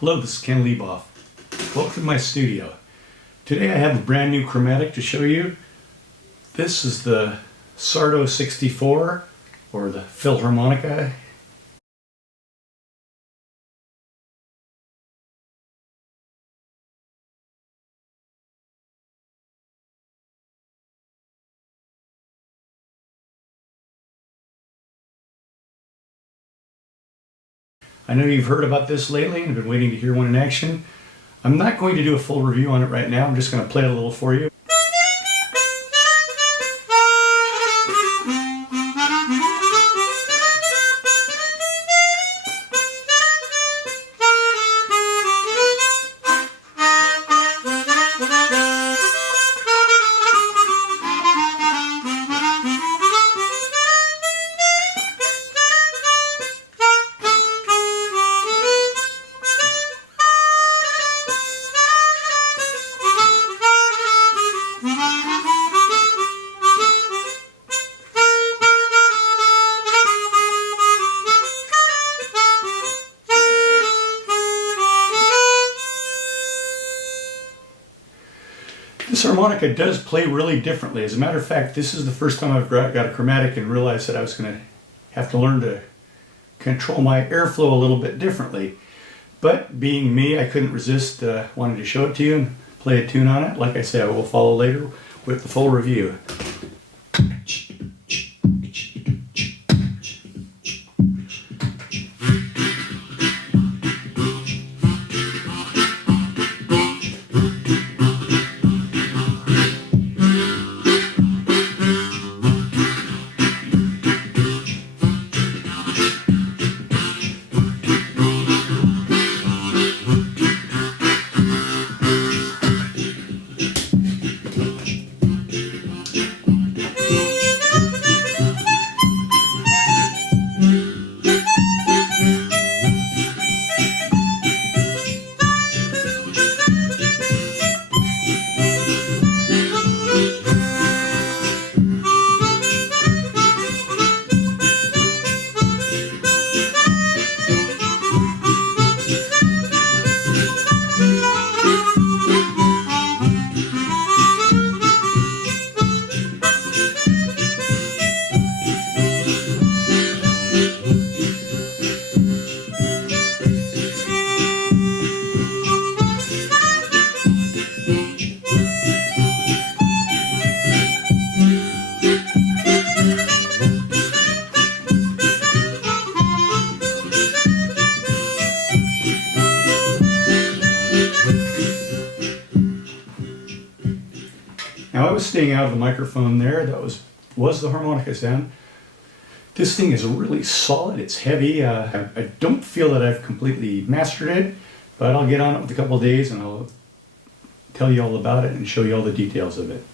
Hello, this is Ken Leiboff. Welcome to my studio. Today I have a brand new chromatic to show you. This is the Psardo 64, or the Philharmonica. I know you've heard about this lately and have been waiting to hear one in action. I'm not going to do a full review on it right now. I'm just going to play it a little for you. This harmonica does play really differently. As a matter of fact, this is the first time I've got a chromatic and realized that I was going to have to learn to control my airflow a little bit differently. But being me, I couldn't resist wanting to show it to you and play a tune on it. Like I say, I will follow later with the full review. Now I was staying out of the microphone there. That was the harmonica sound. This thing is really solid. It's heavy. I don't feel that I've completely mastered it, but I'll get on it with a couple of days and I'll tell you all about it and show you all the details of it.